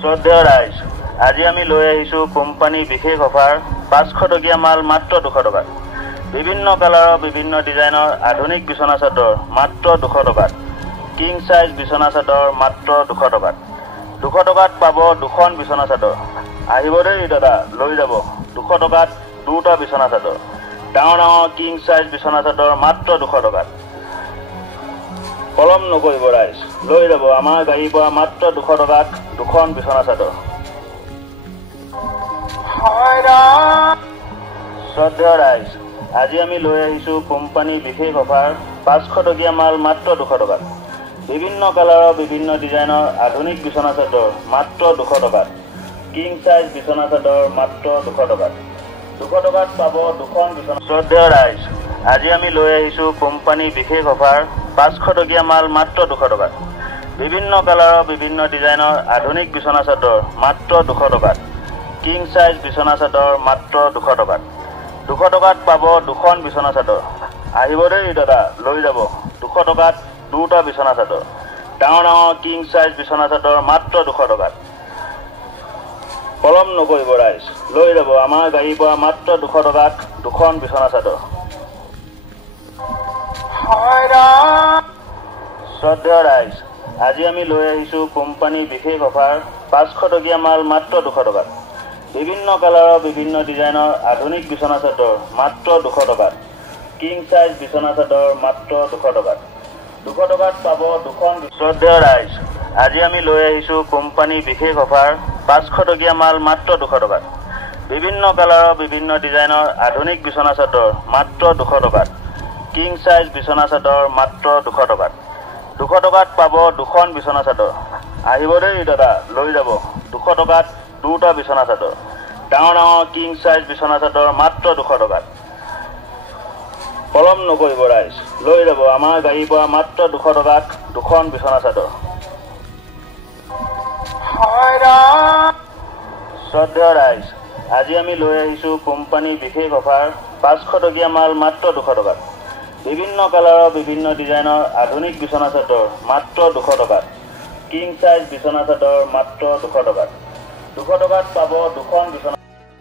শ্ৰদ্ধেয় ৰাইজ, আজি আমি লৈ আহিছোঁ কোম্পানী বিশেষ অফাৰ 500 টকীয়া মাল মাত্ৰ 200 টকাত। বিভিন্ন কালাৰৰ বিভিন্ন ডিজাইনৰ আধুনিক বিছনা চাদৰ মাত্ৰ 200 টকাত। কিং সাইজ বিছনা চাদৰ মাত্ৰ 200 টকাত। 200 টকাত পাব দুখন বিছনা চাদৰ। আহিব দেই দাদা, লৈ যাব 200 টকাত দুটা বিছনা চাদৰ। ডাঙৰ ডাঙৰ কিং সাইজ বিছনা চাদৰ মাত্ৰ 200 টকাত। পলম নকৰিব ৰাইজ, লৈ যাব আমাৰ গাড়ীৰ পৰা মাত্ৰ 200 টকাত দুখন বিছনা চাদৰ। শ্ৰদ্ধেয় ৰাইজ, আজি আমি লৈ আহিছোঁ কোম্পানী বিশেষ অফাৰ 500 টকীয়া মাল মাত্ৰ 200 টকাত। বিভিন্ন কালাৰৰ বিভিন্ন ডিজাইনৰ আধুনিক বিছনা চাদৰ মাত্ৰ 200 টকাত। কিং সাইজ বিছনা চাদৰ মাত্ৰ 200 টকাত। 200 টকাত পাব দুখন বিছনা। শ্ৰদ্ধেয় ৰাইজ, আজি আমি লৈ আহিছোঁ কোম্পানী বিশেষ অফাৰ 500 টকীয়া মাল মাত্ৰ 200 টকাত। বিভিন্ন কালাৰৰ বিভিন্ন ডিজাইনৰ আধুনিক বিছনা চাদৰ মাত্ৰ 200 টকাত। কিং সাইজ বিছনা চাদৰ মাত্ৰ 200 টকাত। 200 টকাত পাব দুখন বিছনা চাদৰ। আহিব দেই দাদা, লৈ যাব 200 টকাত দুটা বিছনা চাদৰ। ডাঙৰ ডাঙৰ কিং সাইজ বিছনা চাদৰ মাত্ৰ 200 টকাত। পলম নকৰিব ৰাইজ, লৈ যাব আমাৰ গাড়ীৰ পৰা মাত্ৰ 200 টকাত দুখন বিছনা চাদৰ। শ্ৰদ্ধেয় ৰাইজ, আজি আমি লৈ আহিছোঁ কোম্পানী বিশেষ অফাৰ 500 টকীয়া মাল মাত্ৰ 200 টকাত। বিভিন্ন কালাৰৰ বিভিন্ন ডিজাইনৰ আধুনিক বিছনা চাদৰ মাত্ৰ 200 টকাত। কিং সাইজ বিছনা চাদৰ মাত্ৰ 200 টকাত। 200 টকাত পাব দুখন। শ্ৰদ্ধেয় ৰাইজ, আজি আমি লৈ আহিছোঁ কোম্পানী বিশেষ অফাৰ 500 টকীয়া মাল মাত্ৰ 200 টকাত। বিভিন্ন কালাৰৰ বিভিন্ন ডিজাইনৰ আধুনিক বিছনা চাদৰ মাত্ৰ 200 টকাত। কিং সাইজ বিছনা চাদৰ মাত্ৰ 200 টকাত। 200 টকাত পাব দুখন বিছনা চাদৰ। আহিব দেই দাদা, লৈ যাব 200 টকাত দুটা বিছনা চাদৰ। ডাঙৰ ডাঙৰ কিং সাইজ বিছনা চাদৰ মাত্ৰ 200 টকাত। পলম নকৰিব ৰাইজ, লৈ যাব আমাৰ গাড়ীৰ পৰা মাত্ৰ 200 টকাত দুখন বিছনা চাদৰ। শ্ৰদ্ধেয় ৰাইজ, আজি আমি লৈ আহিছোঁ কোম্পানী বিশেষ অফাৰ 500 টকীয়া মাল মাত্ৰ 200 টকাত। বিভিন্ন কালাৰৰ বিভিন্ন ডিজাইনৰ আধুনিক বিছনা চাদৰ মাত্ৰ 200 টকাত। কিং সাইজ বিছনা চাদৰ মাত্ৰ 200 টকাত। 200 টকাত পাব দুখন বিছনা।